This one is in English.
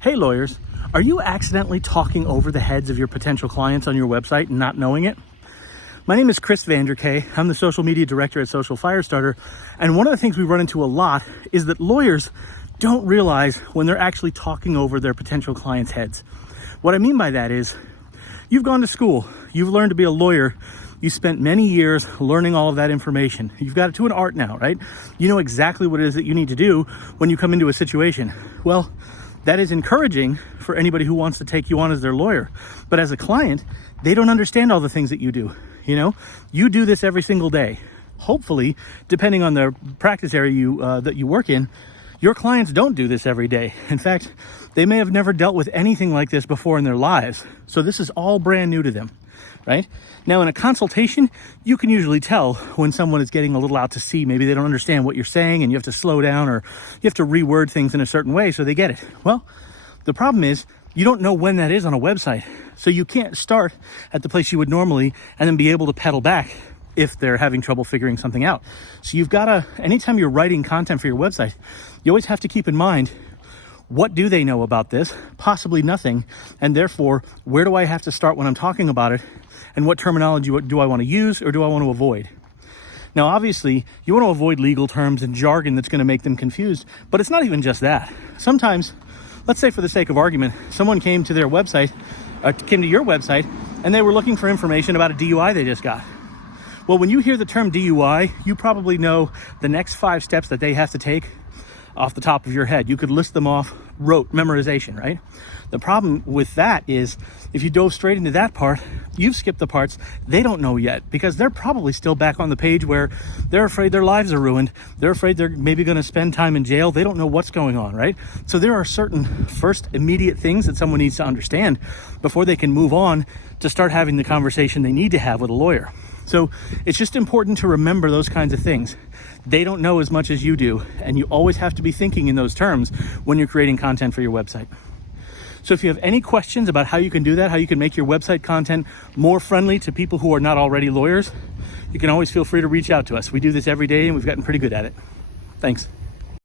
Hey lawyers, are you accidentally talking over the heads of your potential clients on your website and not knowing it? My name is Chris Vanderkay. I'm the social media director at Social Firestarter. And one of the things we run into a lot is that lawyers don't realize when they're actually talking over their potential clients' heads. What I mean by that is you've gone to school, you've learned to be a lawyer, you spent many years learning all of that information. You've got it to an art now, right? You know exactly what it is that you need to do when you come into a situation. Well, that is encouraging for anybody who wants to take you on as their lawyer. But as a client, they don't understand all the things that you do. You do this every single day. Hopefully, depending on the practice area that you work in, your clients don't do this every day. In fact, they may have never dealt with anything like this before in their lives. So this is all brand new to them, right? Now, in a consultation, you can usually tell when someone is getting a little out to sea. Maybe they don't understand what you're saying and you have to slow down, or you have to reword things in a certain way so they get it. Well, the problem is you don't know when that is on a website. So you can't start at the place you would normally and then be able to pedal back if they're having trouble figuring something out. So you've got to, anytime you're writing content for your website, you always have to keep in mind, what do they know about this? Possibly nothing. And therefore, where do I have to start when I'm talking about it? And what terminology do I want to use or do I want to avoid? Now, obviously, you want to avoid legal terms and jargon that's going to make them confused, but it's not even just that. Sometimes, let's say for the sake of argument, someone came to their website, came to your website, and they were looking for information about a DUI they just got. Well, when you hear the term DUI, you probably know the next 5 steps that they have to take off the top of your head. You could list them off, rote, memorization, right? The problem with that is if you dove straight into that part, you've skipped the parts they don't know yet, because they're probably still back on the page where they're afraid their lives are ruined. They're afraid they're maybe going to spend time in jail. They don't know what's going on, right? So there are certain first immediate things that someone needs to understand before they can move on to start having the conversation they need to have with a lawyer. So it's just important to remember those kinds of things. They don't know as much as you do, and you always have to be thinking in those terms when you're creating content for your website. So if you have any questions about how you can do that, how you can make your website content more friendly to people who are not already lawyers, you can always feel free to reach out to us. We do this every day and we've gotten pretty good at it. Thanks.